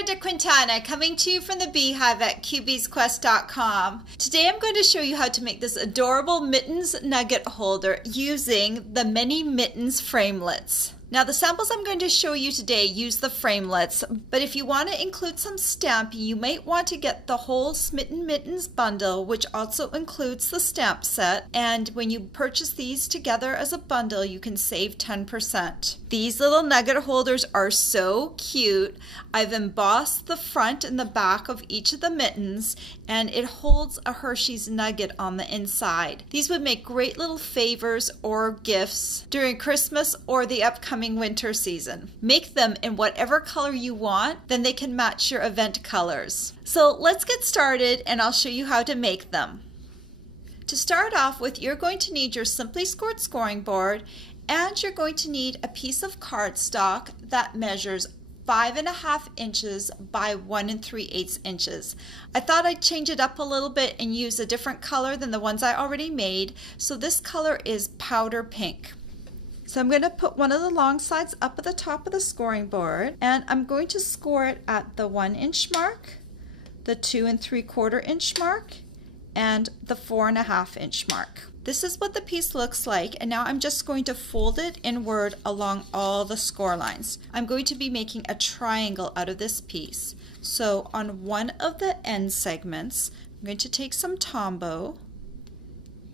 Brenda Quintana coming to you from the Beehive at QBsQuest.com. Today I'm going to show you how to make this adorable mittens nugget holder using the mini mittens framelits. Now the samples I'm going to show you today use the framelits, but if you want to include some stamping, you might want to get the whole Smitten Mittens bundle, which also includes the stamp set. And when you purchase these together as a bundle, you can save 10%. These little nugget holders are so cute. I've embossed the front and the back of each of the mittens, and it holds a Hershey's nugget on the inside. These would make great little favors or gifts during Christmas or the upcoming winter season. Make them in whatever color you want, then they can match your event colors. So let's get started and I'll show you how to make them. To start off with, you're going to need your Simply Scored scoring board, and you're going to need a piece of cardstock that measures 5.5 inches by 1 3/8 inches. I thought I'd change it up a little bit and use a different color than the ones I already made, so this color is powder pink. So I'm going to put one of the long sides up at the top of the scoring board, and I'm going to score it at the 1 inch mark, the 2 3/4 inch mark, and the 4.5 inch mark. This is what the piece looks like, and now I'm just going to fold it inward along all the score lines. I'm going to be making a triangle out of this piece. So on one of the end segments, I'm going to take some Tombow,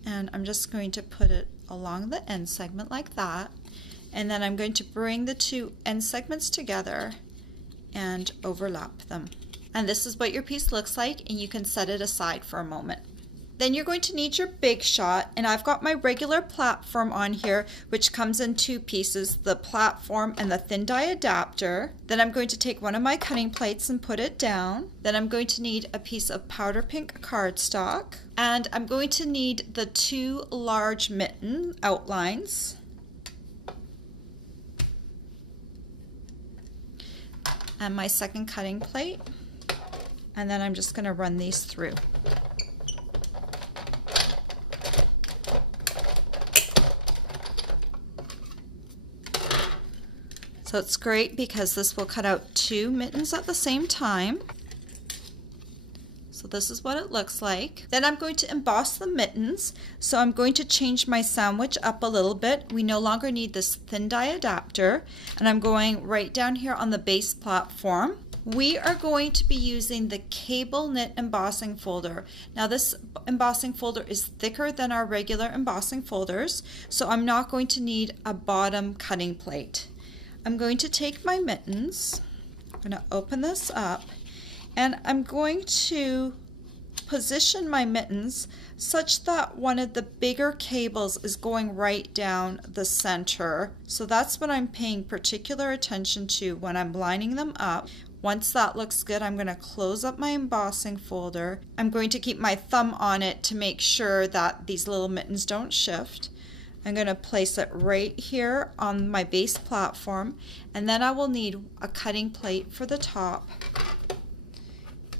and I'm just going to put it along the end segment like that, and then I'm going to bring the two end segments together and overlap them. And this is what your piece looks like, and you can set it aside for a moment. Then you're going to need your Big Shot, and I've got my regular platform on here, which comes in two pieces, the platform and the thin die adapter. Then I'm going to take one of my cutting plates and put it down. Then I'm going to need a piece of powder pink cardstock, and I'm going to need the two large mitten outlines. And my second cutting plate. And then I'm just going to run these through. So it's great because this will cut out two mittens at the same time. So this is what it looks like. Then I'm going to emboss the mittens. So I'm going to change my sandwich up a little bit. We no longer need this thin die adapter. And I'm going right down here on the base platform. We are going to be using the cable knit embossing folder. Now this embossing folder is thicker than our regular embossing folders, so I'm not going to need a bottom cutting plate. I'm going to take my mittens, I'm going to open this up, and I'm going to position my mittens such that one of the bigger cables is going right down the center. So that's what I'm paying particular attention to when I'm lining them up. Once that looks good, I'm going to close up my embossing folder. I'm going to keep my thumb on it to make sure that these little mittens don't shift. I'm going to place it right here on my base platform, and then I will need a cutting plate for the top.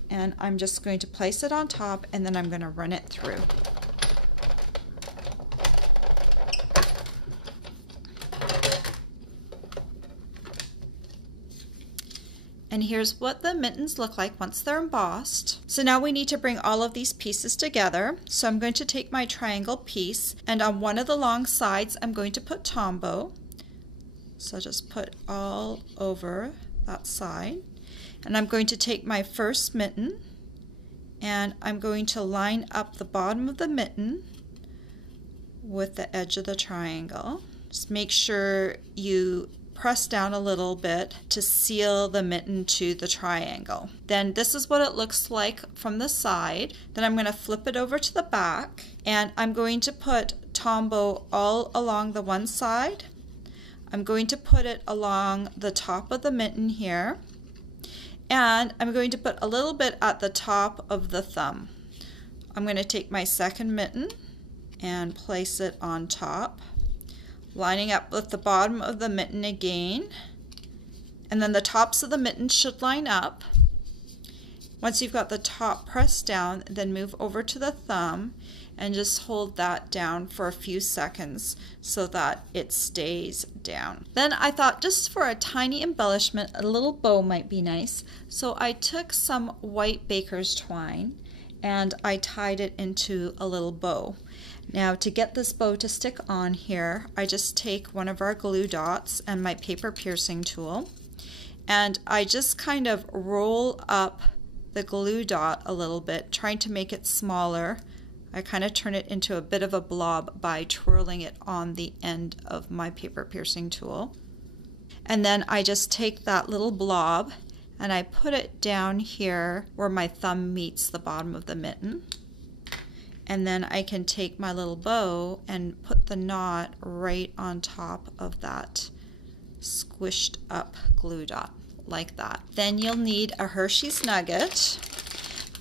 And I'm just going to place it on top, and then I'm going to run it through. And here's what the mittens look like once they're embossed. So now we need to bring all of these pieces together. So I'm going to take my triangle piece, and on one of the long sides I'm going to put Tombow. So just put all over that side. And I'm going to take my first mitten, and I'm going to line up the bottom of the mitten with the edge of the triangle. Just make sure you press down a little bit to seal the mitten to the triangle. Then this is what it looks like from the side. Then I'm going to flip it over to the back, and I'm going to put Tombow all along the one side. I'm going to put it along the top of the mitten here, and I'm going to put a little bit at the top of the thumb. I'm going to take my second mitten and place it on top, lining up with the bottom of the mitten again, and then the tops of the mittens should line up. Once you've got the top pressed down, then move over to the thumb and just hold that down for a few seconds so that it stays down. Then I thought just for a tiny embellishment, a little bow might be nice. So I took some white baker's twine and I tied it into a little bow. Now to get this bow to stick on here, I just take one of our glue dots and my paper piercing tool, and I just kind of roll up the glue dot a little bit, trying to make it smaller. I kind of turn it into a bit of a blob by twirling it on the end of my paper piercing tool. And then I just take that little blob and I put it down here where my thumb meets the bottom of the mitten. And then I can take my little bow and put the knot right on top of that squished up glue dot, like that. Then you'll need a Hershey's Nugget.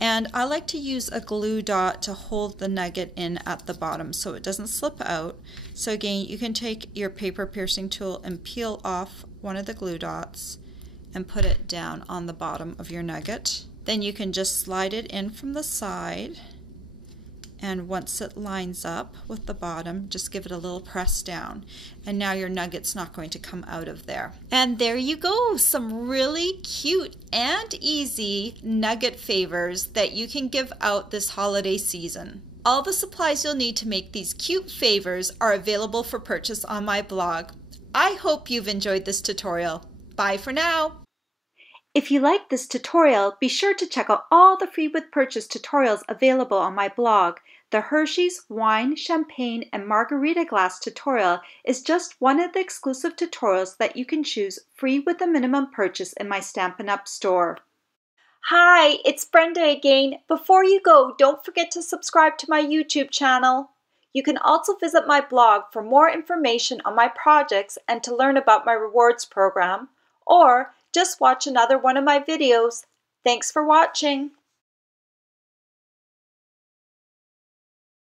And I like to use a glue dot to hold the nugget in at the bottom so it doesn't slip out. So again, you can take your paper piercing tool and peel off one of the glue dots and put it down on the bottom of your nugget. Then you can just slide it in from the side, and once it lines up with the bottom, just give it a little press down. And now your nugget's not going to come out of there. And there you go, some really cute and easy nugget favors that you can give out this holiday season. All the supplies you'll need to make these cute favors are available for purchase on my blog. I hope you've enjoyed this tutorial. Bye for now. If you like this tutorial, be sure to check out all the free with purchase tutorials available on my blog. The Hershey's wine, champagne, and margarita glass tutorial is just one of the exclusive tutorials that you can choose free with a minimum purchase in my Stampin' Up! Store. Hi, it's Brenda again. Before you go, don't forget to subscribe to my YouTube channel. You can also visit my blog for more information on my projects and to learn about my rewards program, or just watch another one of my videos. Thanks for watching.